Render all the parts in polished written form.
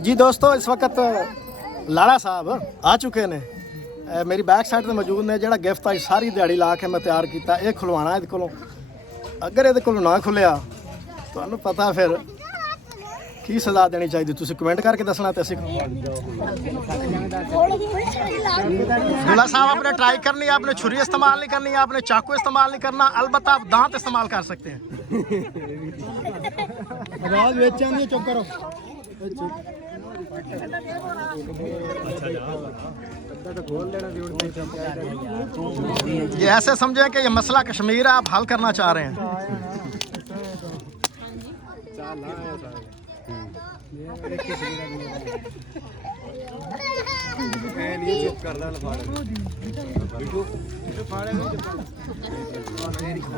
जी दोस्तों, इस वक्त लाड़ा साहब आ चुके ने। मेरी बैक साइड ते मौजूद ने। जेड़ा गिफ्ट अज सारी दिहाड़ी ला के मैं तैयार किया, ये खुलवाना इहदे कोलों। अगर ये ना खुलिया तो पता फिर की सजा देनी चाहिए। तुसीं कमेंट करके दसना। तो दूल्हा साहब आपने ट्राई करनी है, आपने छुरी इस्तेमाल नहीं करनी है, आपने चाकू इस्तेमाल नहीं करना, अलबत्त आप दांत इस्तेमाल कर सकते हैं। चुप करो। ये ऐसे समझे कि ये मसला कश्मीर है, आप हल करना चाह रहे हैं।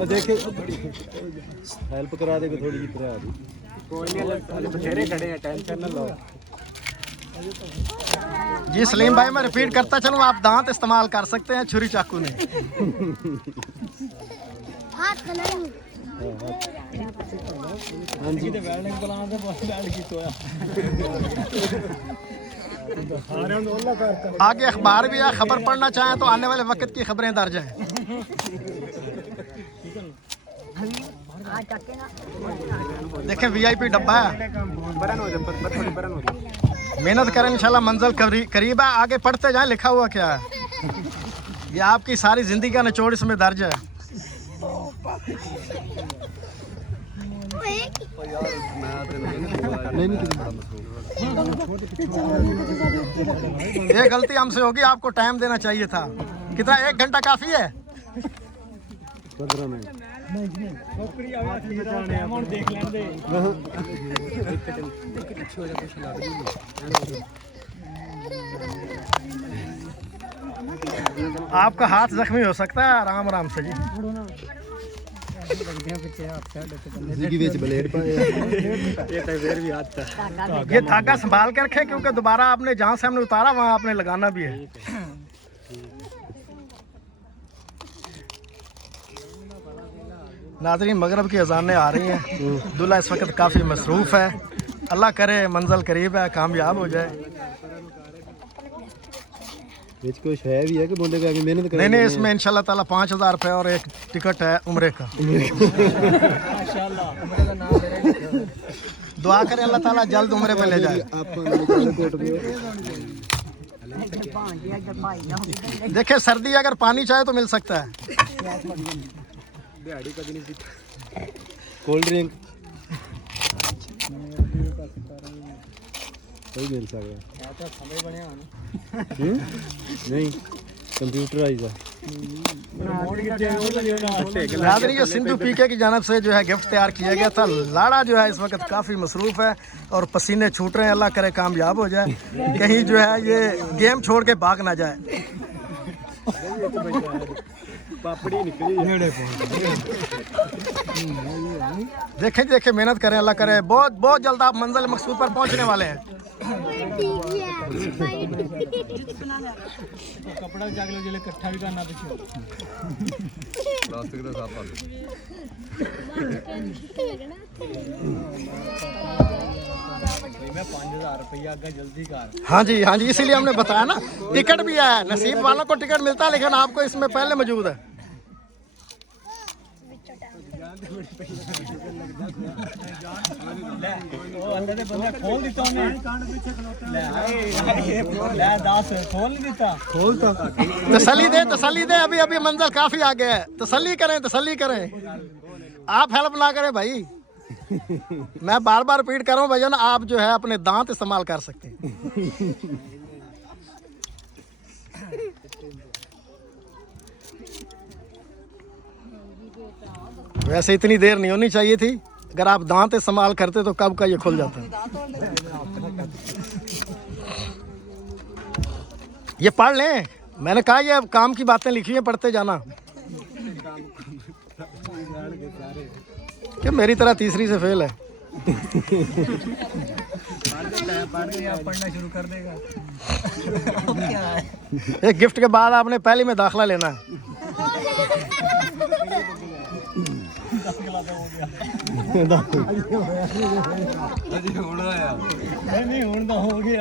देखे हेल्प करा दे थोड़ी जी तरह। कोई नहीं, बथेरे खड़े हैं, टेंशन ना लो जी। सलीम भाई, मैं रिपीट करता चलूं, आप दांत इस्तेमाल कर सकते हैं, छुरी चाकू नहीं। आगे अखबार भी है, खबर पढ़ना चाहें तो आने वाले वक्त की खबरें दर्ज हैं। देखें VIP डब्बा है। मेहनत करें, इंशाल्लाह मंजिल करीब है। आगे पढ़ते जाएं, लिखा हुआ क्या है। ये आपकी सारी जिंदगी का निचोड़ इसमें दर्ज है। ये गलती हमसे होगी, आपको टाइम देना चाहिए था। कितना, 1 घंटा काफी है? 15 मिनट। आपका हाथ जख्मी हो सकता है, आराम आराम से जी। ये धागा संभाल कर रखे, क्योंकि दोबारा आपने जहाँ से हमने उतारा वहाँ आपने लगाना भी है। नाज़रीन, मगरब की अज़ानें आ रही हैं। दूल्हा इस वक्त काफ़ी मसरूफ़ है। अल्लाह करे मंजिल करीब है, कामयाब हो जाए। कोई है भी है कि बोले आगे मेहनत नहीं, इसमें इंशाल्लाह ताला 5000 रुपये और एक टिकट है उम्रे का। दुआ करें अल्लाह ताला जल्द उम्रे पे ले जाए। देखिए, सर्दी अगर पानी चाहे तो मिल सकता है। कोल्ड ड्रिंक मिल सकता नहीं, कंप्यूटराइज है। नाज़रीन, सिंधु पीके की जानब से जो है गिफ्ट तैयार किया गया था। लाड़ा जो है इस वक्त काफ़ी मसरूफ़ है और पसीने छूट रहे हैं। अल्लाह करे कामयाब हो जाए, कहीं जो है ये गेम छोड़ के भाग ना जाए। देखें देखें, मेहनत करें, अल्लाह करे बहुत बहुत जल्द आप मंजिल मकसूद पर पहुंचने वाले हैं। कपड़ा इकट्ठा भी करना हाँ जी, हाँ जी, इसीलिए हमने बताया ना, टिकट भी है। नसीब वालों को टिकट मिलता है, लेकिन आपको इसमें पहले मौजूद है। तसल्ली दे, तसल्ली दे। अभी अभी मंजिल काफी आगे है। तसल्ली करें, तसल्ली करें। आप हेल्प ना करें भाई। मैं बार बार रिपीट कर रहा हूँ भैया, आप जो है अपने दांत इस्तेमाल कर सकते हैं। वैसे इतनी देर नहीं होनी चाहिए थी। अगर आप दांत इस्तेमाल करते तो कब का ये खुल जाता। ये पढ़ लें, मैंने कहा ये काम की बातें लिखी हैं, पढ़ते जाना। क्या मेरी तरह तीसरी से फेल है? पढ़ना शुरू कर देगा। एक गिफ्ट के बाद आपने पहली में दाखिला लेना है।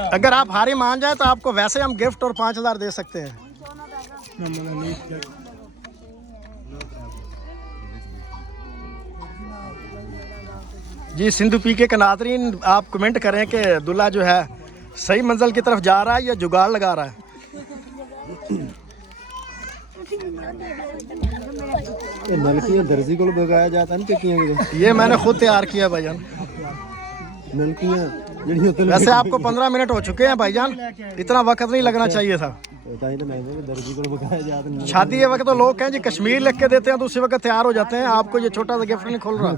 अगर आप हारी मान जाए तो आपको वैसे हम गिफ्ट और 5,000 दे सकते हैं। जी सिंधु पीके के नाज़रीन, आप कमेंट करें कि दूल्हा जो है सही मंजिल की तरफ जा रहा है या जुगाड़ लगा रहा है। नलकियां दर्जी को लगाया जाता है, ये मैंने खुद तैयार किया भाईजान। नलकियां वैसे आपको 15 मिनट हो चुके हैं भाईजान, इतना वक्त नहीं लगना चाहिए था। दर्जी को लगाया जाता है। शादी के वक्त तो लोग कहें जी कश्मीर लिख के देते हैं तो उसी वक्त तैयार हो जाते हैं। आपको ये छोटा सा गिफ्ट नहीं खोल रहा।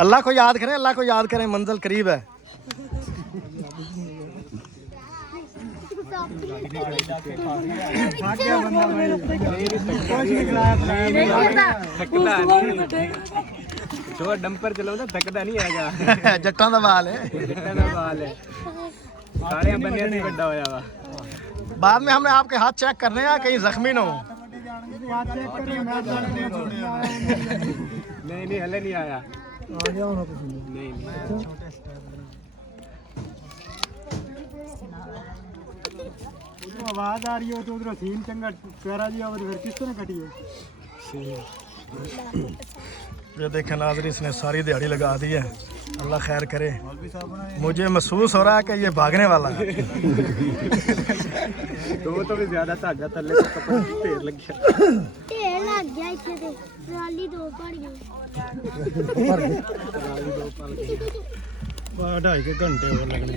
अल्लाह को याद करें, अल्लाह को याद करें, मंजिल करीब है। जो डंपर चलाऊंगा थकदा नहीं आएगा। जट्टां दा बाल है, जट्टां दा बाल है, सारे बंदे से बड़ा होया वा। बाद में हमने आपके हाथ चेक करने हैं कहीं जख्मी ना हो। नहीं हले नहीं आया। नहीं आवाज आ रही हो तो उधर सीन चंगा प्यारा जी, और फिर किस तरह कटी है। ये देखें नाज़रीन, इसने सारी दिहाड़ी लगा दी है। अल्लाह खैर करे। मुझे महसूस हो रहा है कि ये भागने वाला है। तो भी ज्यादा धागा थल्ले ढेर लग गया इत्थे ते ट्राली दो भर गई। 2.5 घंटे और लगने।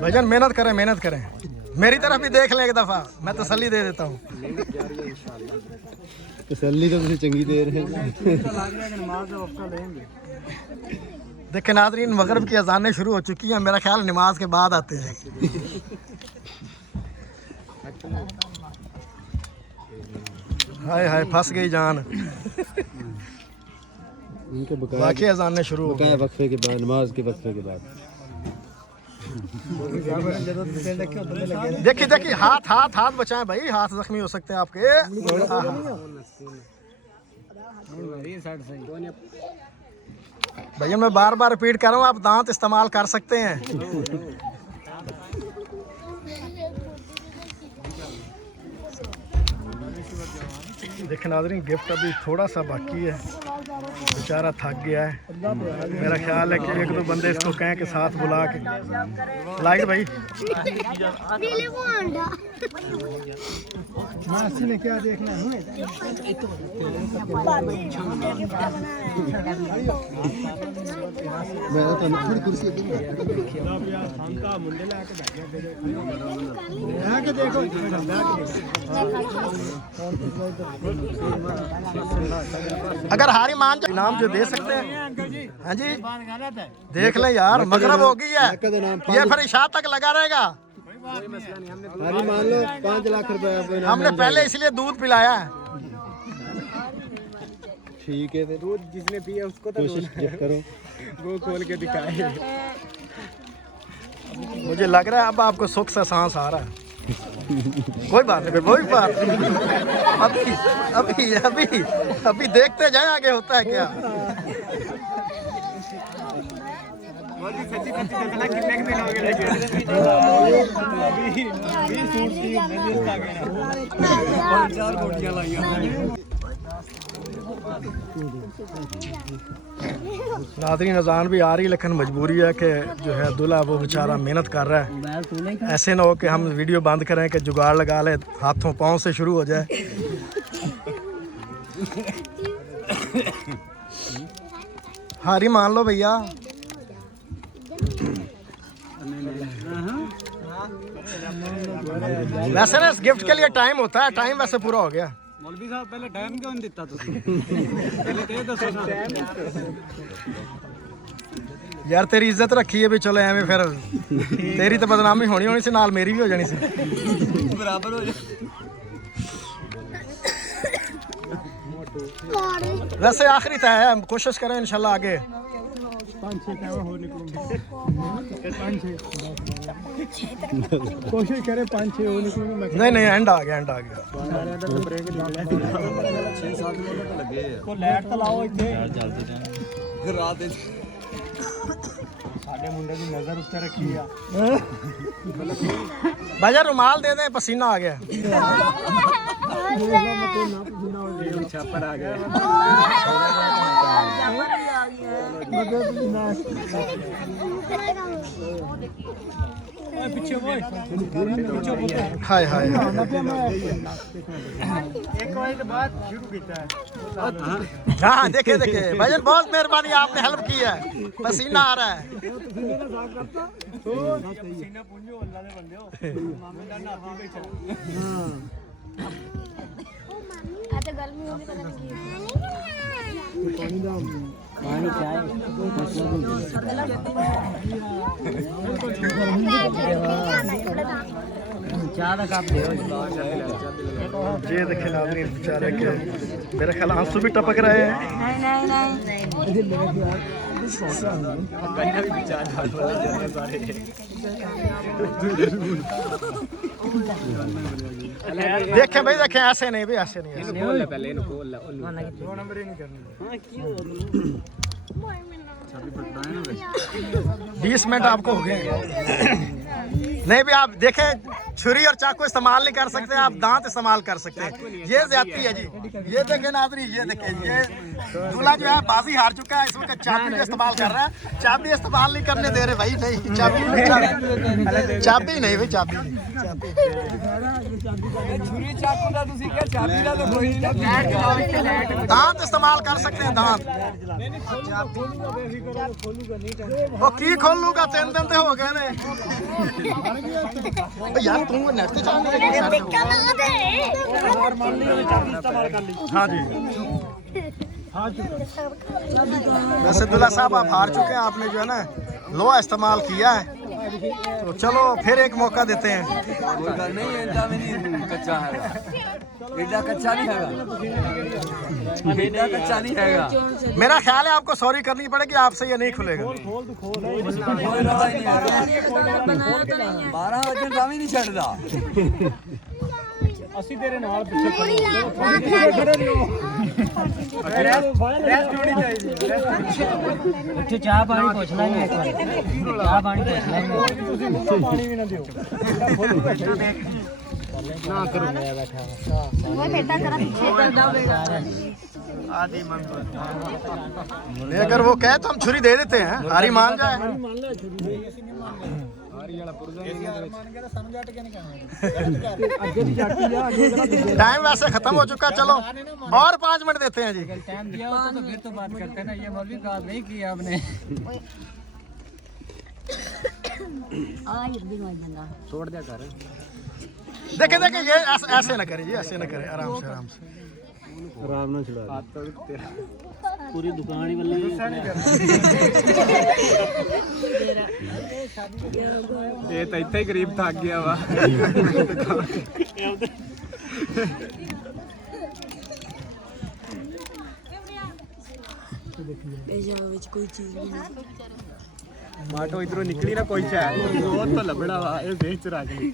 भाईजान मेहनत करें, मेहनत करें। मेरी तरफ भी देख लें एक दफ़ा, मैं तसल्ली दे देता हूँ। तसल्ली तो तुझे चंगी दे रहे हैं। देखें नाज़रीन, मगरिब की अज़ानें शुरू हो चुकी हैं। मेरा ख्याल नमाज के बाद आते हैं। हाय हाय फंस गई जान। बाकी अज़ानें शुरू हो गई वक्फे के बाद, नमाज के वक्फे के बाद। देखिए देखिए, हाथ हाथ हाथ बचाएं भाई, हाथ जख्मी हो सकते हैं आपके। भैया मैं बार बार रिपीट कर रहा हूँ, आप दांत इस्तेमाल कर सकते हैं। देखिए नाज़रीन, गिफ्ट अभी थोड़ा सा बाकी है, बेचारा थक गया है। मेरा ख्याल है कि 1-2 बंदे इसको कहें कि साथ बुला के लाइट भाई। में क्या देखना है? अगर हारी मान जाए इनाम जो दे सकते हैं। हाँ जी देख लें यार, मगरब हो गई है, ये फिर इशा तक लगा रहेगा। हारी मान लो 5 लाख रुपए हमने पहले इसलिए दूध पिलाया है। ठीक है, फिर दूध जिसने पिया उसको तो कोशिश करो वो खोल के दिखाए। मुझे लग रहा है अब आपको सुख से सांस आ रहा है। कोई बात नहीं, कोई बात नहीं। अभी अभी अभी अभी देखते जाए आगे होता है क्या। नाज़रीन अज़ान भी आ रही, लेकिन मजबूरी है कि जो है दूल्हा वो बेचारा मेहनत कर रहा है। ऐसे ना हो कि हम वीडियो बंद करें कि जुगाड़ लगा ले, हाथों पाँव से शुरू हो जाए। हारी मान लो भैया। वैसे ना इस गिफ्ट के लिए टाइम होता है, टाइम वैसे पूरा हो गया। मौलवी साहब पहले टाइम क्यों नहीं दिता तुसी? पहले ते दसो ना। यार तेरी इज्जत रखी है भी, चलो एवें फिर तेरी तो बदनामी होनी सी, नाल मेरी भी हो जानी सी। बराबर हो जाए। वैसे आखिरी तय है, कोशिश करें इंशाल्लाह आगे। 5-6 और निकलूंगा। 5-6 कोशिश करे 5-6 हो निकलूंगा मैं नहीं नहीं एंड आ गया को लाइट तो लाओ ਇੱਥੇ ਰਾਤ ਦੇ ਸਾਡੇ ਮੁੰਡੇ ਦੀ ਨਜ਼ਰ ਉੱਤੇ ਰੱਖੀ ਆ भाईजान रुमाल दे दे पसीना आ गया छापर आ गया पीछे वो हाय हाय एक मिनट बाद शुरू किया है हाँ देखे देखे भाईजान बहुत मेहरबानी आपने हेल्प की है पसीना आ रहा है सीना पुंजो अल्लाह दे बंदे हो मामे दा नाती बैठा आ तो गर्मी होने पता नहीं पानी चाय चाय का कप ले ये देखे नाज़रीन बेचारे के मेरे ख्याल आंसू भी टपक रहे हैं देखें भाई देखें ऐसे नहीं भाई ऐसे नहीं 20 मिनट आपको हो गए नहीं भी आप देखें छुरी और चाकू इस्तेमाल नहीं कर सकते आप दांत इस्तेमाल कर सकते हैं ये ज्यादती है जी ये देखें नाज़रीन ये देखें ये दूल्हा जो है बाजी हार चुका है इस वक्त चाबी इस्तेमाल कर रहा है चाबी इस्तेमाल नहीं करने दे रहे भाई नहीं चाबी नहीं भाई चाबी ਛੁਰੀ ਚਾਕੂ ਦਾ ਤੁਸੀਂ ਕਿਹਾ ਚਾਬੀ ਦਾ ਤਾਂ ਕੋਈ ਨਹੀਂ दांत इस्तेमाल कर सकते हैं दांत वो की खोलूगा 3 दिन तो हो गए ने यार तू नेट पे चलाने हाँ जी वैसे दुल्हा साहब आप हार चुके हैं आपने जो है ना लोहा इस्तेमाल किया है तो चलो फिर एक मौका देते हैं नहीं एडा में नहीं कच्चा है एडा कच्चा नहीं हैगा एडा कच्चा नहीं हैगा मेरा ख्याल है आपको सॉरी करनी पड़ेगी आपसे ये नहीं खुलेगा 12 ਵਜੇ ਤਾਂ ਵੀ ਨਹੀਂ ਛੱਡਦਾ ਅਸੀਂ ਤੇਰੇ ਨਾਲ ਪਿੱਛੇ ਖੜੇ ਰੈਸਟ ਹੋਣੀ ਚਾਹੀਦੀ ਇੱਥੇ ਚਾਹ ਪਾਣੀ ਪੁੱਛ ਲੈਣੇ ਇੱਕ ਵਾਰ ਚਾਹ ਪਾਣੀ ਪੁੱਛ ਲੈਣੇ ਤੁਸੀਂ ਮੁੱਢੋਂ ਪਾਣੀ ਵੀ ਨਾ ਦਿਓ ਨਾ ਕਰੋ ਮੈਂ ਬੈਠਾ वो बेटा जरा पीछे कर दो अगर वो कहे तो हम छुरी दे देते हैं हारी मान जाए टाइम वैसे खत्म हो चुका चलो और 5 मिनट देते हैं जी टाइम दिया होता तो फिर तो बात करते ना ये मौलवी बात नहीं की आपने छोड़ दिया कर देखे देखे ये ऐसे ना करे जी ऐसे ना करे आराम से आराम ना छुड़ा पूरी दुकान ही बल्ले ਇਹ ਤਾਂ ਇੱਥੇ ਹੀ ਗਰੀਬ ਥੱਕ ਗਿਆ ਵਾ ਮਾਟੋ ਇਧਰੋਂ ਨਿਕਲੀ ਨਾ ਕੋਈ ਚਾਹ ਉਹ ਤਾਂ ਲੱਭੜਾ ਵਾ ਇਹ ਦੇਖ ਚ ਰੱਖ ਲਈ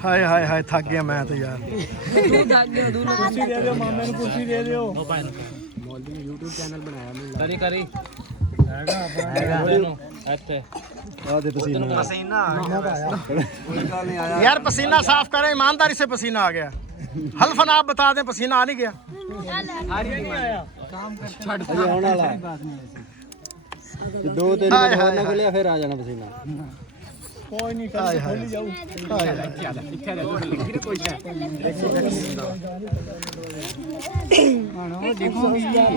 हाय हाय हाय थक गया मैं तो यार कुर्सी दे दो मामे ਨੂੰ ਕੁਰਸੀ ਦੇ ਦਿਓ ਮੌਲਵੀ ਨੇ YouTube ਚੈਨਲ ਬਣਾਇਆ ਮੈਨੂੰ ਕਰੀ ਕਰੀ ਹੈਗਾ ਇਹਨੂੰ ਇੱਥੇ ਆ ਦੇ ਪਸੀਨਾ यार पसीना साफ करें ईमानदारी से पसीना आ गया हल्फन आप बता दें पसीना आ नहीं गया ਛੱਡ ਤੇ ਆਉਣ ਵਾਲਾ 2-3 ਦਿਨ ਹੋਰ ਨਾ ਖੁੱਲਿਆ ਫਿਰ ਆ ਜਾਣਾ ਪਸੀਨਾ कोई नहीं कर खोली जाऊ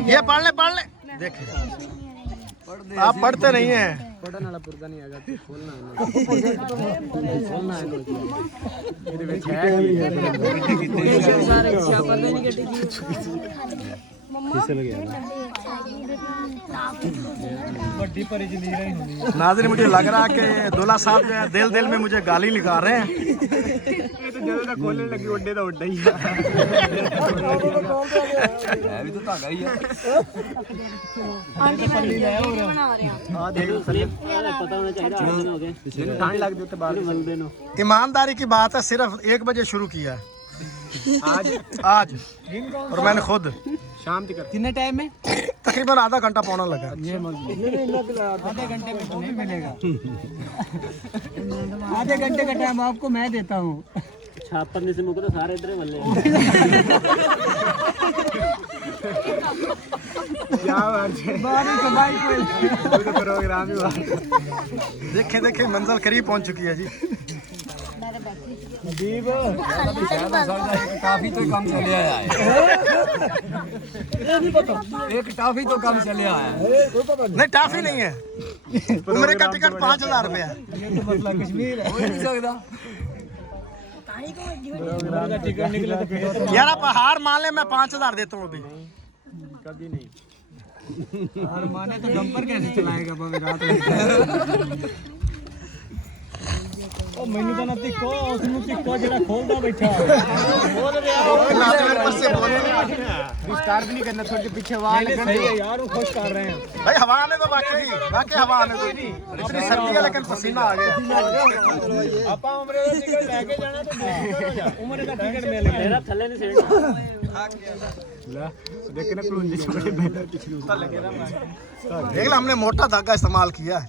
ये पढ़ ले देखिए आप पढ़ते नहीं हैं ਪੜਨ ਵਾਲਾ ਪੁਰਦਾ ਨਹੀਂ ਹੈਗਾ ਤੂੰ ਖੋਲਣਾ ਹੈ ਇਹਦੇ ਵਿੱਚ ਹੈ ਸਾਰੇ ਛਾਪਾ ਨਹੀਂ ਕੱਢੀ फिसल गया नाज़रीन मुझे लग रहा है कि दूल्हा साहब जो है दिल दिल में मुझे गाली निकाल रहे हैं। खोलने लगी उड्डे तो उड्डा ही है भी तो धागा ही है आंटी पल्ली ले हो रहा ठंड लगती है बाहर ईमानदारी की बात है, सिर्फ 1 बजे शुरू किया है आज और मैंने खुद शाम तक कितने टाइम में तकरीबन आधा घंटा पौना लगा। आधे घंटे में तो नहीं मिलेगा। आधे घंटे का टाइम आपको मैं देता हूँ। छाप पढ़ने से मुझको तो सारे इधर बल्ले क्या बात है प्रोग्राम ही देखें देखें मंजिल करीब पहुंच चुकी है जी। काफी तो कम चले आया है एक टाफी तो कम चले आया है नहीं टाफी नहीं है, उम्र का टिकट 5000 रुपया है। कश्मीर हो नहीं सकता यार आप हार मान ले, मैं 5000 देता हूँ अभी। कभी नहीं और माने तो डंपर कैसे चलाएगा भाभी रात में? ओ मैंने तो ना तिको उसनु तिको जेड़ा खोलदा बैठा बोल रे डिस्टर्ब नहीं करना, थोड़ी पीछे आवाज सही है यार, वो खुश कर रहे हैं भाई हवा आने दो, बाकी हवा आने दो। इतनी सर्दी है लेकिन पसीना आ गया। आपा उम्र का टिकट लेके जाना तो उम्र का टिकट मिल गया मेरा थल्ले नहीं सेड़ना देखना क्लूंजी छोटे बैनर देख लो हमने मोटा धागा इस्तेमाल किया है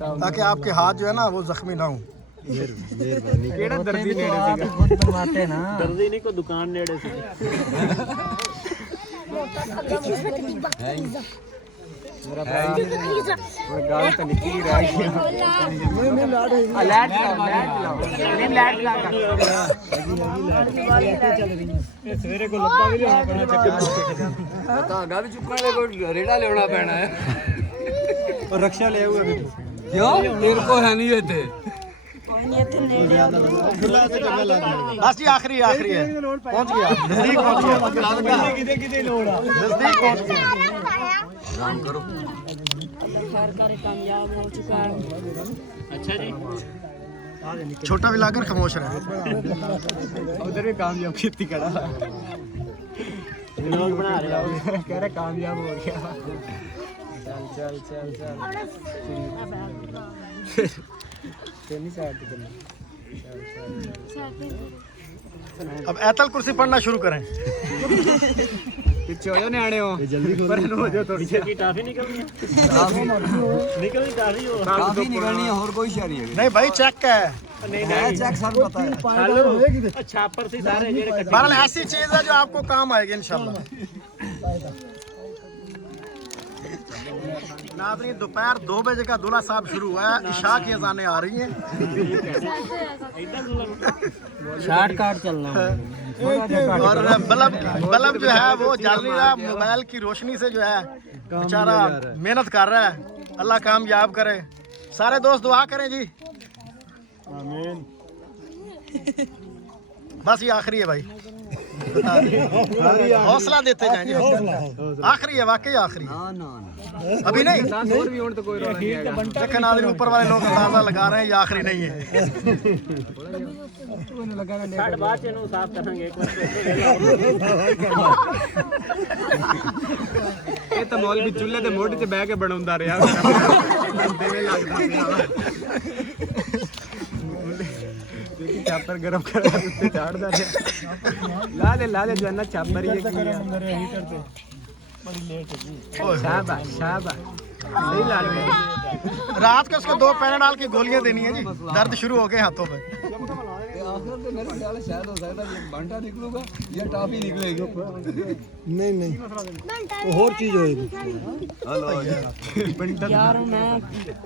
ताकि आपके हाथ जो है ना वो जख्मी ना हो। केड़ा दर्दी नेड़े से खुद बनवाते ना, दर्दी नहीं को दुकान नेड़े से। गाल तो निकल ही रहा है। लैट लाओ ये सवेरे को लप्पा भी लेना पड़ना चक्कर धागा भी चुकने को रेड़ा लेना पैना है और रक्षा ले हुए भी क्यों मेरे को है नहीं होते बस जी आखिरी है, पहुंच गया, नजदीक पहुंच गया, किधे किधे लोड़ आ नजदीक पहुंच गया। काम करो कामयाब हो चुका है। अच्छा जी छोटा विलागर खामोश रहा। उधर भी कामयाब खेती करा लोग बना रहे हो कह रहे कामयाब हो गया। चल अब ऐतल कुर्सी पढ़ना शुरू करें। पीछे हो जाओ न्याणे हो जल्दी पर हो जाओ थोड़ी की टाफी निकलनी है निकलनी टाफी हो काफी निकलनी है और कोई शय नहीं है नहीं भाई चेक है, है चेक सब पता है छापर से सारे जेड़े बहरहाल ऐसी चीज है जो आपको काम आएगी इंशाल्लाह। नाज़रीन दोपहर 2 बजे का दूल्हा साहब शुरू हुआ है, इशा की अज़ानें आ रही हैं। शॉर्ट काट चलना और बल्ब जो है वो जल नहीं रहा, मोबाइल की रोशनी से जो है बेचारा मेहनत कर रहा है। अल्लाह कामयाब करे। सारे दोस्त दुआ करें जी। आमीन। बस ये आखिरी है भाई, हौसला देते जाएं जी। आखिरी है, वाकई आखिरी है, अभी नहीं। और भी होने तो कोई रोना नहीं है देखिए नाज़रीन ऊपर वाले लोग अंदाजा लगा रहे हैं ये आखिरी नहीं है। छाड़ बाद चेनो साफ करेंगे एक बार ਇਹ ਤਾਂ ਮੌਲ ਵੀ ਚੁੱਲ੍ਹੇ ਦੇ ਮੋਢੇ ਤੇ ਬਹਿ ਕੇ ਬਣਾਉਂਦਾ ਰਿਹਾ ਦੇਵੇ ਲੱਗਦਾ ਦੇਖੀ ਚਾਪਰ ਗਰਮ ਕਰ ਉੱਤੇ ਚਾੜਦਾ ਰਿਹਾ ਲਾ ਦੇ ਜੰਨਾ ਚਾਪਰ ਹੀ ਕੀ शाबाश शाबाश सही लाल में रात को उसको 2 पैराडॉल की गोलियां देनी है जी, दर्द शुरू हो गए हाथों में। आखिर में मेरे ख्याल शायद हो सकता है बांटा निकलूगा या टॉफी निकलेगी नहीं वो और चीज होएगी। यार मैं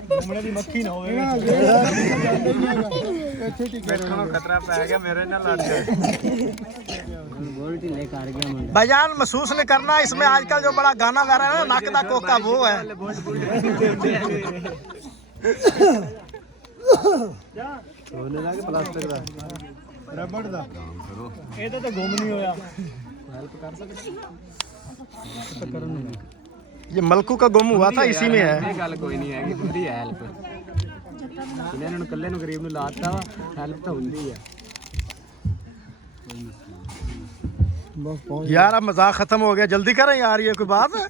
घूमने की मक्खी ना होवे बैठने में खतरा पै गया मेरे ना लड़ गया बोल्टी लेकर गया मैं भाईजान महसूस नहीं करना, इसमें आजकल जो बड़ा गाना गा रहा है ना नाक दा कोका वो है। होने लगे प्लास्टिक दा रबड़ दा ਇਹ ਤਾਂ ਗੁੰਮ ਨਹੀਂ ਹੋਇਆ हेल्प कर सकते तो करन नहीं ये मलकू का गुम हुआ था इसी में है। ਇਹ ਗੱਲ ਕੋਈ ਨਹੀਂ ਹੈਗੀ, ਹੁੰਦੀ ਹੈ ਹੈਲਪ। ਇਹਨਾਂ ਨੂੰ ਇਕੱਲੇ ਨੂੰ ਗਰੀਬ ਨੂੰ ਲਾਤਾ ਵਾ, ਹੈਲਪ ਤਾਂ ਹੁੰਦੀ ਆ। यार अब मजाक खत्म हो गया, जल्दी करें यार, ये कोई बात है?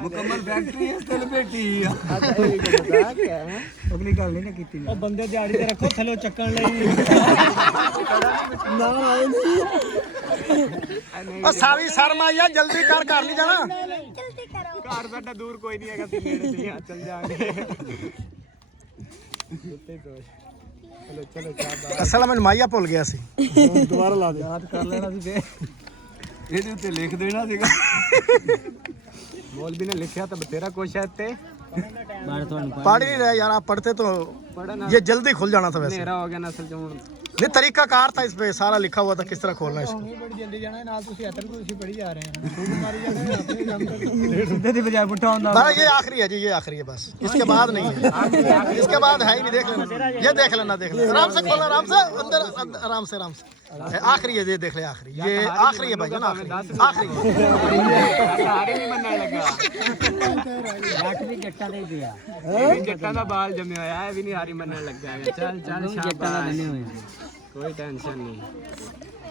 ਮੁਕੰਮਲ ਫੈਕਟਰੀ ਇਸ ਤੇ ਲਪੇਟੀ ਆ। ਅਗਲੀ ਗੱਲ ਨਹੀਂ ਕੀਤੀ ਉਹ ਬੰਦੇ ਦਿਹਾੜੀ ਤੇ ਰੱਖੋ ਥੱਲੇ ਚੱਕਣ ਲਈ ਨਾ ਆਏ ਨਹੀਂ ओ सावी शर्मा यार जल्दी कर नहीं जाना। जल्दी करो। ਘਰ ਸਾਡਾ ਦੂਰ ਕੋਈ ਨਹੀਂ ਹੈਗਾ, ਅਸੀਂ ਨੇੜੇ ਤੇ ਆ, ਚੱਲ ਜਾਾਂਗੇ। असल में माइया भुल गया सी, दोबारा ला दे, ਯਾਦ ਕਰ ਲੈਣਾ ਸੀ ਫੇਰ ਇਹਦੇ ਉੱਤੇ ਲਿਖ ਦੇਣਾ ਸੀਗਾ। ਮੌਲਵੀ ਨੇ ਲਿਖਿਆ ਤਾਂ ਬਥੇਰਾ ਕੁਛ ਹੈ ਇੱਥੇ। पढ़ ही रहे यार, आप पढ़ते तो ये जल्दी खुल जाना था वैसे। ਹਨੇਰਾ ਹੋ ਗਿਆ ਨਾ ਅਸਲ ਚ ਹੁਣ। नहीं तरीका कार था इस पे, सारा लिखा हुआ था किस तरह खोलना है इसको। ਬੜੀ ਜਲਦੀ ਜਾਣਾ ਨਾਲ ਤੁਸੀਂ ਇੱਧਰ ਤੁਸੀਂ ਪੜੀ ਜਾ ਰਹੇ ਹੋ ਮਾਰੀ ਜਾਂਦੇ ਸਿੱਧੇ ਦੀ ਬਜਾਏ ਪੁੱਠਾ ਹੁੰਦਾ बड़ा ये आखिरी है जी, ये आखिरी है बस, इसके बाद नहीं है, इसके बाद है ही नहीं। देख लेना, ये देख लेना, देख लेना, आराम से खोलना, आराम से अंदर, आराम से आखिरी है, ये देख ले आखिरी, ये आखिरी है भाई, आखिरी ਹਾਰੇ ਨਹੀਂ ਮੰਨਣ ਲੱਗਾ। ਲੱਖ ਵੀ ਜੱਟਾਂ ਦੇ ਪਿਆ ਇਹ ਵੀ ਜੱਟਾਂ ਦਾ ਬਾਲ ਜੰਮਿਆ ਹੋਇਆ, ਇਹ ਵੀ ਨਹੀਂ ਹਾਰੀ ਮੰਨਣ ਲੱਗਾ ਹੈਗਾ। ਚੱਲ ਚੱਲ ਸ਼ਾਬਾਸ਼, ਕੋਈ ਟੈਨਸ਼ਨ ਨਹੀਂ।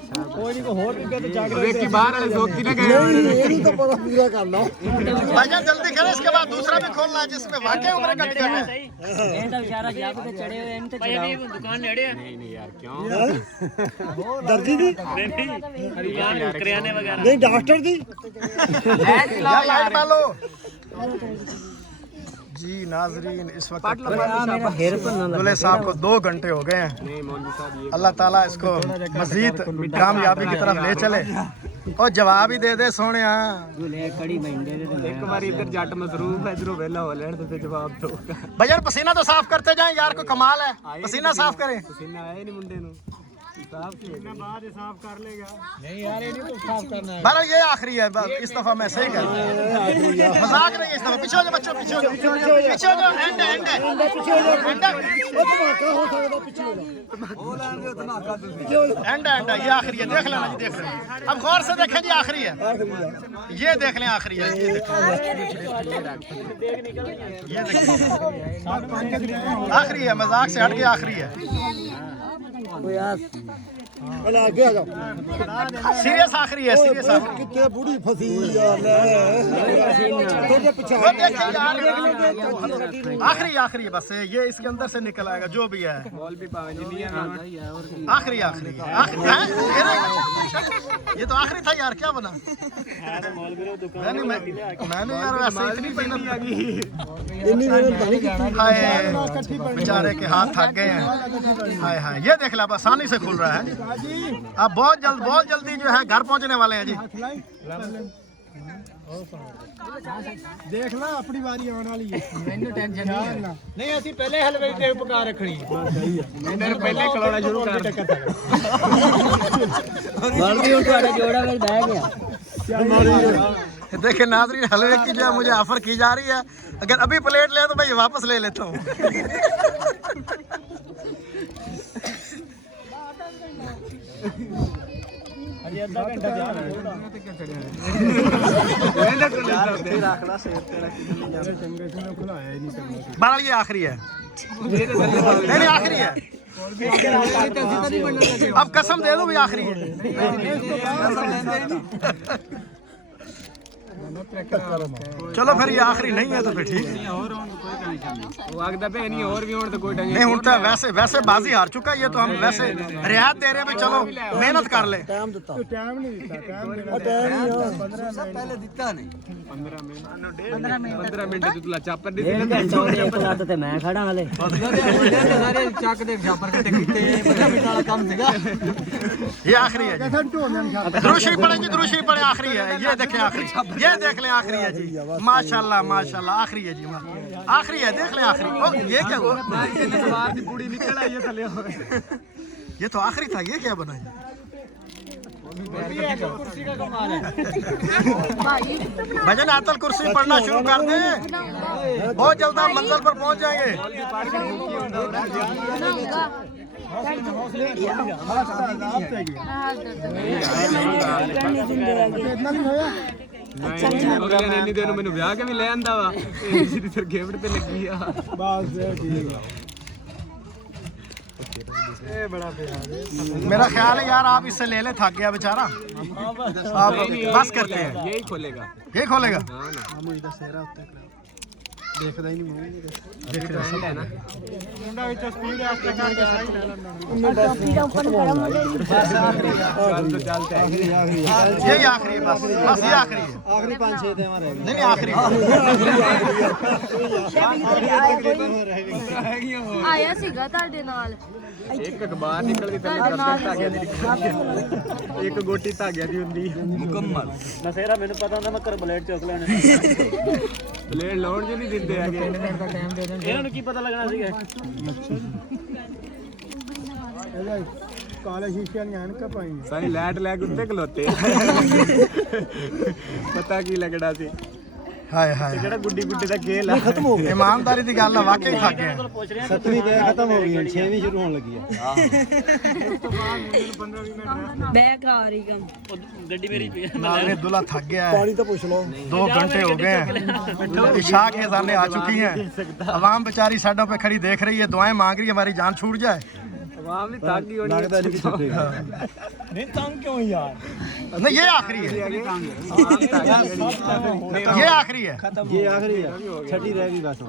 ਕੋਈ ਨਹੀਂ ਕੋ ਹੋਰ ਵੀ ਤੇ ਜਾਗ ਵੇਖੀ ਬਾਹਰ ਵਾਲੇ ਦੋਸਤੀ ਨਾ ਗਏ ਇਹਨੂੰ ਤਾਂ ਪਤਾ ਪੂਰਾ ਕਰਨਾ भाईजान जल्दी करें, इसके बाद दूसरा भी खोलना है जिसमें वाकई उम्र कट गया है। ਇਹ ਤਾਂ ਵਿਚਾਰਾ ਜੱਗ ਤੇ ਚੜੇ ਹੋਏ ਇਹਨੂੰ ਤੇ ਚੜਾਓ ਦੁਕਾਨ ਨੇੜੇ ਆ ਨਹੀਂ ਨਹੀਂ ਯਾਰ, ਕਿਉਂ? ਦਰਜੀ ਦੀ ਕਰਿਆਨੇ ਵਗੈਰਾ ਨਹੀਂ ਡਾਕਟਰ ਦੀ यार लाइट डालो जी। नाजरीन इस वक्त दुल्हे साहब को 2 घंटे हो गए हैं। ਨਹੀਂ ਮੌਲਵੀ ਸਾਹਿਬ ਇਹ अल्लाह ताला इसको मजीद कामयाबी की तरफ ले चले और जवाब ही दे दे सोने। ਇੱਕ ਵਾਰੀ ਇੱਧਰ ਜੱਟ ਮਸਰੂਫ ਹੈ, ਇਧਰੋਂ ਵਿਹਲਾ ਹੋ ਲੈਣ ਤੇ ਜਵਾਬ ਦਊਗਾ। भैया पसीना तो साफ करते जाएं यार, कोई कमाल है, पसीना साफ करें। ਪਸੀਨਾ ਆਇਆ ਨਹੀਂ ਮੁੰਡੇ ਨੂੰ, ਸਾਫ ਕੀ ਬਾਅਦ ਸਾਫ ਕਰ ਲੇਗਾ ਨਹੀਂ ਯਾਰ ਇਹ ਨਹੀਂ ਸਾਫ ਕਰਨਾ ਹੈ बहरहाल ये आखिरी है, इस दफा मैं सही कर मजाक नहीं है इस दफा। पीछे हो जाओ बच्चों, पीछे हो जाओ, पीछे हो जाओ, एंड एंड ਪਿੱਛੇ ਹੋ ਜਾ ਉਹ ਧਮਾਕਾ ਹੋ सकता ਪਿੱਛੇ ਹੋ ਜਾ एंड एंड ये आखिरी है, देख लेना जी, देख लेना। अब गौर से देखें जी, आखिरी है, ये देख लें, आखिरी है, ये देखें, आखिरी है, मजाक से हट के आखिरी है, ਅਲਾ ਅੱਗੇ ਆ ਜਾ सीरियस आखिरी है, सीरियस आखिरी। ਕਿੱਥੇ ਬੁੜੀ ਫਸੀ ਯਾਰ ਤੇਰੇ ਪਿੱਛੇ वो देखें यार, आखिरी आखिरी है बस, ये इसके अंदर से निकल आएगा जो भी है। ਮੌਲਵੀ ਭਾਵੇਂ ਜਿੰਨੀ ਹੈ आखिरी आखिरी है, आखिरी है? ये तो आखिरी था यार, क्या बना? मैंने यार वैसे इतनी मेहनत लगी, ਇੰਨੀ ਮਿਹਨਤ ਤਾਂ ਨਹੀਂ ਕੀਤੀ हाय बेचारे के हाथ थक गए हैं। हाय हाय, ये देख ला, बस आसानी से खुल रहा है। अब बहुत जल्दी जो है घर पहुंचने वाले हैं जी। ਦੇਖ ਲੈ ਆਪਣੀ ਵਾਰੀ ਆਉਣ ਵਾਲੀ ਹੈ ਮੈਨੂੰ ਟੈਨਸ਼ਨ ਨਹੀਂ ਅਸੀਂ ਪਹਿਲੇ ਹਲਵੇ ਤੇ ਪਕਾ ਰੱਖਣੀ ਮੈਨੂੰ ਪਹਿਲੇ ਖਲਾਉਣਾ ਸ਼ੁਰੂ ਕਰ ਦੇ। ਮਰਦੀ ਹੁਣ ਤੁਹਾਡਾ ਜੋੜਾ ਵਿੱਚ ਬਹਿ ਗਿਆ देखिए नाज़रीन, हलवे की जो है मुझे ऑफर की जा रही है, अगर अभी प्लेट ले तो मैं ये वापस ले लेता हूँ। ਅਜੇ ਅੱਧਾ ਘੰਟਾ ਜਾ बहरहाल ये आखिरी है, नहीं आखिरी है, अब कसम दे दो भी आखिरी है। चलो फिर ये आखिरी नहीं है तो फिर ठीक है। ਉਹ ਆਖਦਾ ਪਏ ਨਹੀਂ ਹੋਰ ਵੀ ਹੋਣ ਤਾਂ ਕੋਈ ਟੈਨਸ਼ਨ नहीं हूं तो वैसे बाजी हार चुका है, ये तो हम वैसे रियायत दे रहे हैं भी चलो मेहनत कर ले। ਟਾਈਮ ਨਹੀਂ ਦਿੱਤਾ ਟਾਈਮ ਪਹਿਲੇ ਦਿੱਤਾ ਨਹੀਂ 15 ਮਿੰਟ ਤੇ ਤੁਲਾ ਚਾਪਰ ਦੀ ਇੱਕ ਲੱਤ ਤੇ ਮੈਂ ਖੜਾ ਹਲੇ ਸਾਰੇ ਚੱਕ ਦੇ ਛਾਪਰ ਕਿਤੇ ਕੀਤੇ 15 ਮਿੰਟ ਵਾਲਾ ਕੰਮ ਸੀਗਾ ये आखिरी है जी, दुरूशी पढ़ेंगे, दुरूशी पढ़े, आखिरी है, ये देखें आखिरी, ये देख लें आखिरी है जी, माशाल्लाह माशाल्लाह, आखिरी है जी, आखिरी है, देख लें आखिरी। ओ ये क्या हुआ? ਸਵਾਰ ਦੀ ਪੂੜੀ ਨਿਕਲ ਆਈ ਹੈ ਥੱਲੇ ये तो आखिरी था, ये क्या बना है? ਕੁਰਸੀ ਦਾ ਕਮਾਲ ਹੈ भजन आतल कुर्सी पढ़ना शुरू कर दे। बहुत जल्द आप मंजिल पर पहुंच जाएंगे। ਇੰਨੀ ਦੇਰ ਨੂੰ ਮੈਨੂੰ ਵਿਆਹ ਕੇ ਵੀ ਲੈ ਆਂਦਾ ਵਾ ਸਿੱਧੀ ਸਿਰ ਗਿਫਟ ਤੇ ਲੱਗੀ ਆ मेरा ख्याल है यार आप इससे ले ले, थक गया बेचारा। आप बस करते हैं, यही खोलेगा ये खोलेगा। ਦੇਖਦਾ ਹੀ ਨਹੀਂ ਮੂੰਹ देख रहे हैं है ना ਮੁੰਡਾ ਵਿੱਚ ਸਪੀਡ ਆਸਤੇ ਕਰਕੇ ਸਾਈ ਲੈ ਲੈਂਦਾ यही आखिरी है, बस बस ये आखिरी है। ਆਖਰੀ 5-6 ਤੇ ਮਾਰੇ नहीं नहीं आखिरी ਆਇਆ ਸੀਗਾ ਤੁਹਾਡੇ ਨਾਲ ਇੱਕ ਅਖਬਾਰ ਨਿਕਲ ਗਈ ਥੱਲੇ ਧਾਗਿਆਂ ਦੀ ਇੱਕ ਗੋਟੀ ਧਾਗਿਆਂ ਦੀ ਹੁੰਦੀ ਮੁਕੰਮਲ ਨਸੇਰਾ ਮੈਨੂੰ ਪਤਾ ਹੁੰਦਾ ਮੈਂ ਕਰ ਬਲੇਡ ਚੁੱਕ ਲੈਣੇ ਬਲੇਡ ਲਾਉਣ ਜੀ ਨਹੀਂ ਦਿੰਦੇ ਹੈਗੇ ਇਹਨਾਂ ਨੂੰ ਕੀ ਪਤਾ ਲੱਗਣਾ ਸੀਗਾ ਕਾਲੇ ਸ਼ੀਸ਼ਿਆਂ ਦੀਆਂ ਐਨਕਾਂ ਪਾਈਆਂ ਸਾਰੀ ਲੈਟ ਲੈ ਕੇ ਉੱਤੇ ਖਲੋਤੇ ਪਤਾ ਕੀ ਲੱਗਣਾ ਸੀ हाय हाय ਜਿਹੜਾ ਗੁੱਡੀ ਗੁੱਡੀ ਦਾ ਖੇਲ ਆ ਖਤਮ ਹੋ ਗਿਆ ईमानदारी की गल है, वाकई थक गए। ਪੁੱਛ ਰਿਹਾ 7ਵੀਂ ਤੇ ਖਤਮ ਹੋ ਗਈ 6ਵੀਂ ਸ਼ੁਰੂ ਹੋਣ ਲੱਗੀ ਆ ਬੈਗ ਆ ਰਹੀ ਕੰਮ ਗੱਡੀ ਮੇਰੀ ਪਈ नाज़रीन, दूल्हा थक गया है। ਪਾਣੀ ਤਾਂ ਪੁੱਛ ਲਓ 2 घंटे हो गए हैं, इशा की अज़ानें आ चुकी हैं। अवाम बेचारी साइडों पे खड़ी देख रही है, दुआएं मांग रही है हमारी जान छूट जाए। ਆਵਾਮ ਨਹੀਂ ਥੱਕ ਗਈ ਹੋਣੀ ਲੱਗਦਾ ਨਹੀਂ ਛੁੱਟੇਗਾ ਨਹੀਂ ਤੰਗ ਕਿਉਂ ਯਾਰ नहीं ये आखिरी है, ये आखिरी है, ये आखिरी है छठी रह गई बस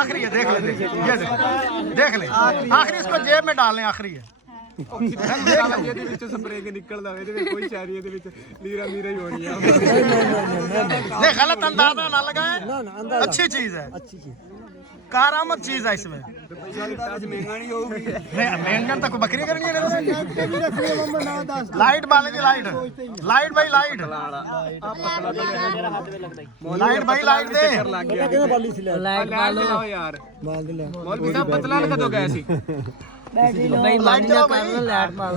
आखिरी है। देख ले, ये देख ले, आखिरी इसको जेब में डाल लें, आखिरी है। ਇਹਦੇ ਵਿੱਚ ਸਪਰੇ ਕੇ ਨਿਕਲਦਾ ਇਹਦੇ ਵਿੱਚ ਕੋਈ ਸ਼ਾਇਰੀ ਇਹਦੇ ਵਿੱਚ ਲੀਰਾ ਲੀਰਾ ਹੀ ਹੋਣੀ ਆ नहीं गलत अंदाजा ना लगाएं, अच्छी चीज है, अच्छी चीज कारामद चीज है इसमें। ਮਹਿੰਗਾ ਨਹੀਂ ਹੋਊਗੀ नहीं महंगन तक बकरी करनी है। लाइट बाले की लाइट, लाइट भाई लाइट, लाइट भाई लाइट दे। ਲੱਗ ਗਿਆ ਕਿਹਨੇ ਬਾਲੀ ਸੀ ਲੈ ਲਾਈਟ ਲਾਓ ਯਾਰ ਮਾਲ ਦੇ ਲੈ ਮੌਲਵੀ ਸਾਹਿਬ ਪਤਲਾ ਕਦੋਂ ਗਏ ਸੀ ਬੈਟਰੀ ਲੋ भाई लाइट चलाओ भाई, ਲੈਟ ਵਾਲਾ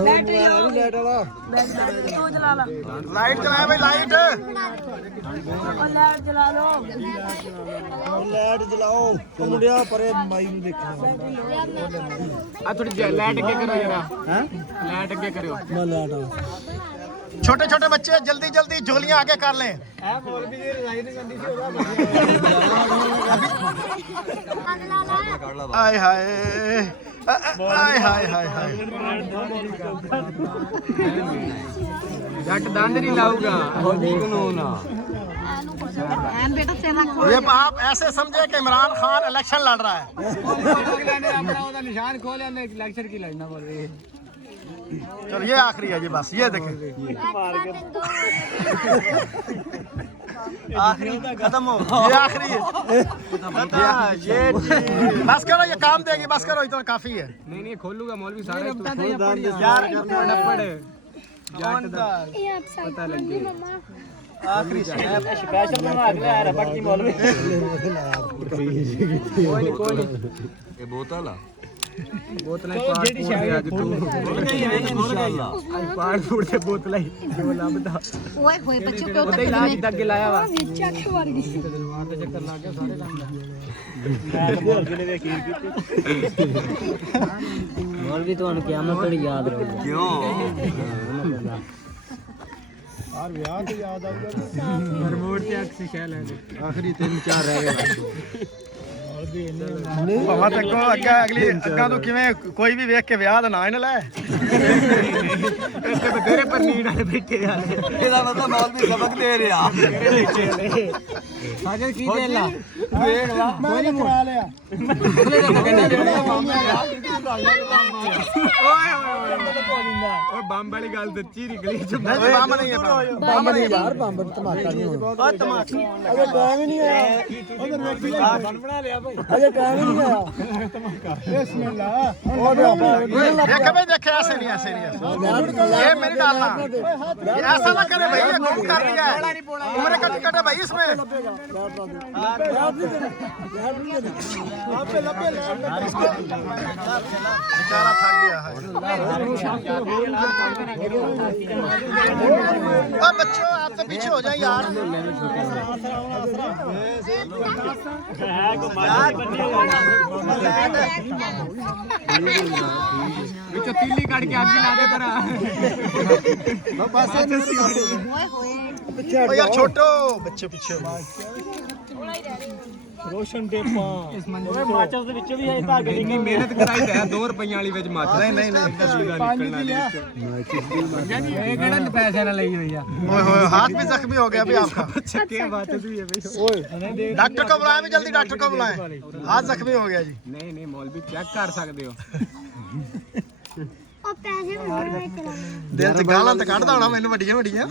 ਤੂੰ ਚਲਾ ਲਾ लाइट चलाए भाई लाइट। ਉਹ ਲੈਟ ਚਲਾ ਲੋ ਲੈਟ ਜਲਾਓ ਮੁੰਡਿਆ ਪਰੇ ਮਾਈ ਨੂੰ ਦੇਖਣਾ ਆ ਥੋੜੀ ਲਾਈਟ ਅੱਗੇ ਕਰੋ ਜਰਾ ਹੈ ਲਾਈਟ ਅੱਗੇ ਕਰਿਓ ਮੈਂ ਲੈਟ ਆ छोटे छोटे बच्चे जल्दी जल्दी झोलियां आगे कर लें। हाय हाय हाय हाय हाय हाय। ਜੱਟ ਦੰਦ ਨਹੀਂ ਲਾਊਗਾ ਹੋ ਜੀ ਕਾਨੂੰਨ ਆ ये आप ऐसे समझे कि इमरान खान इलेक्शन लड़ रहा है। ਆਪਣਾ ਉਹਦਾ ਨਿਸ਼ਾਨ ਖੋਲਿਆ ਮੈਂ ਇਲੈਕਸ਼ਨ ਕੀ ਲੜਨਾ ਬੋਲ ਰਹੀ ਹੈ चलो ये आखिरी है जी, बस ये देखें, ਆਖਰੀ ਖਤਮ ਹੋ ये आखिरी है। बस करो, ये काम देगी, बस करो, इतना काफी है। ਨਹੀਂ ਨਹੀਂ ਖੋਲੂਗਾ ਮੌਲਵੀ ਸਾਰੇ ਯਾਰ ਪੜ ਜੱਟ ਦਾ ਇਹ ਆਪ ਪਤਾ ਲੱਗੇ ਮਮਾ ਆਖਰੀ ਸਪੈਸ਼ਲ ਬਣਾ ਕੇ ਲਿਆ ਰਬੜ ਦੀ ਮੌਲਵੀ ਕੋਈ ਨਹੀਂ ਇਹ ਬੋਤਲ ਆ ਬੋਤਲਾਂ ਜਿਹੜੀ ਸ਼ਾਇਦ ਅੱਜ ਤੂੰ ਅੱਜ ਪਾੜ ਫੂੜ ਤੇ ਬੋਤਲਾਂ ਹੀ ਜੋ ਲੱਭਦਾ ਓਏ ਹੋਏ ਬੱਚੇ ਕਿਉਂ ਉਹਦੇ ਹੀ ਲਾਜ ਤੱਕ ਲਾਇਆ ਵਾ ਵਿੱਚ ਅੱਖ ਵਰ ਗਈ ਦਰਬਾਰ ਤੇ ਚੱਕਰ ਲਾ ਕੇ ਸਾਰੇ ਕੰਮ ਮੌਲਵੀ ਤੁਹਾਨੂੰ ਕਿਆਮਤ ਤੱਕ ਯਾਦ ਰਹੂਗਾ ਕਿਉਂ ਯਾਰ ਵਿਆਹ ਤੇ ਯਾਦ ਆਊਗਾ ਰਿਮੋਟ ਤੇ ਅਕਸ ਸ਼ੈ ਲੈ ਆਖਰੀ 3-4 ਰਹਿ ਗਏ भावा तको अगे अगली अग्गा तो किवें कोई भी वेख के ब्याह दा ना ही ना ले। ਇੱਥੇ ਬਥੇਰੇ ਪਰ ਨੀਡ ਵਾਲੇ ਬੈਠੇ ਆ ਇਹਦਾ ਮਤਲਬ ਮੌਲਵੀ ਸਬਕ ਦੇ ਰਿਹਾ ਸਾਜਨ ਕੀ ਦੇ ਲਾ ਵੇਖ ਲਾ ਮੈਂ ਨਹੀਂ ਕਰਾ ਲਿਆ ਅਗਲੇ ਦੇ ਕਹਿੰਦੇ ਜਿਹੜੇ ਮਾਮਾ ਓਏ ਓਏ ਬੰਬ ਵਾਲੀ ਗੱਲ ਸੱਚੀ ਨਿਕਲੀ नहीं जी, बम नहीं है, ਬੰਬ ਨਹੀਂ ਯਾਰ ਬੰਬ ਧਮਾਕਾ ਨਹੀਂ ਹੋਣਾ ਧਮਾਕਾ ਅਜੇ ਟਾਈਮ ਹੀ ਨਹੀਂ ਆਇਆ ਉਧਰ ਵੇਖੀ ਬਣਾ ਲਿਆ ਭਾਈ ਅਜੇ ਟਾਈਮ ਹੀ ਨਹੀਂ ਆਇਆ ਬਿਸਮਿਲ੍ਲਾ ਉਹ देखे भाई देखे, ऐसे नहीं ऐसे नहीं ऐसे। ये मेरी डालना, ये ऐसा ना करे भाई, ये गुम कर दिया है उम्र का टिकट है भाई इसमें। बेचारा थक गया है। और बच्चों आप तो पीछे हो जाए यार। ਵਿੱਚੋਂ ਤੀਲੀ ਕੱਢ ਕੇ ਅੱਗ ਲਾ ਦੇ ਪਰਾ ओ यार छोटो बच्चे पीछे हो। ਰੋਸ਼ਨ ਦੇ ਪਾ ਓਏ ਮਾਚਸ ਦੇ ਵਿੱਚੋਂ ਵੀ ਹੈ ਧਾਗੇ ਇੰਨੀ ਮਿਹਨਤ ਕਰਾਈ ਤੇ 2 ਰੁਪਈਆਂ ਵਾਲੀ ਵਿੱਚ ਮੱਚ ਨਹੀਂ ਨਿਕਲਣਾ ਇਹ ਕਿਹੜਾ ਪੈਸੇ ਨਾਲ ਲਈ ਹੋਈ ਆ ओए होए हाथ भी जख्मी हो गया अभी आपका। ਛੱਕੇ ਬਚਦੀ ਹੈ ਬਈ डॉक्टर को बुलाएं भी जल्दी, डॉक्टर को बुलाएं। हाथ जख्मी हो गया जी। ਨਹੀਂ ਨਹੀਂ ਮੌਲਵੀ ਚੈੱਕ ਕਰ ਸਕਦੇ ਹੋ ਉਹ ਪੈਸੇ ਮੰਗਣਾ ਚਲਾ ਦਿਲ ਤੇ ਗਾਲਾਂ ਤਾਂ ਕੱਢਦਾ ਹੋਣਾ ਮੈਨੂੰ ਵੱਡੀਆਂ ਵੱਡੀਆਂ।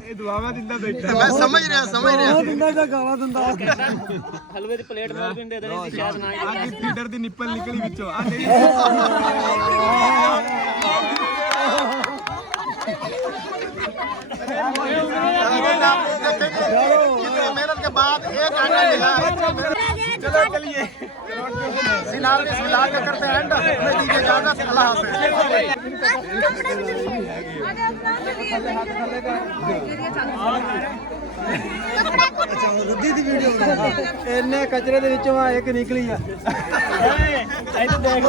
ਇਹ ਦੁਆਵਾਂ ਦਿੰਦਾ ਬੈਠਾ ਮੈਂ ਸਮਝ ਰਿਹਾ ਦਿੰਦਾ ਜਾਂ ਗਾਲਾਂ ਦਿੰਦਾ ਹਲਵੇ ਦੀ ਪਲੇਟ ਮਾਰ ਦਿੰਦੇ ਇਹਦੇ ਵਿੱਚ ਸ਼ਾਇਦ ਨਾ ਆ ਫੀਡਰ ਦੀ ਨਿੱਪਲ ਨਿਕਲੀ ਵਿੱਚੋਂ ਆ ਜਿਹੜੀ कितनी मेहनत के बाद एक आटा मिला है। चलो चलिए फिलहाल का करते हैं एंड। हमें दीजिए इजाजत। अल्लाह ਇੰਨੇ ਕਚਰੇ ਦੇ ਵਿੱਚੋਂ ਆ ਇੱਕ ਨਿਕਲੀ ਆ ਇੱਥੇ ਦੇਖ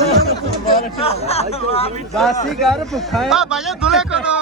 ਬਾਸੀ ਕਰ ਭੁੱਖਾ हाफिज। भाई दूल्हे को दो।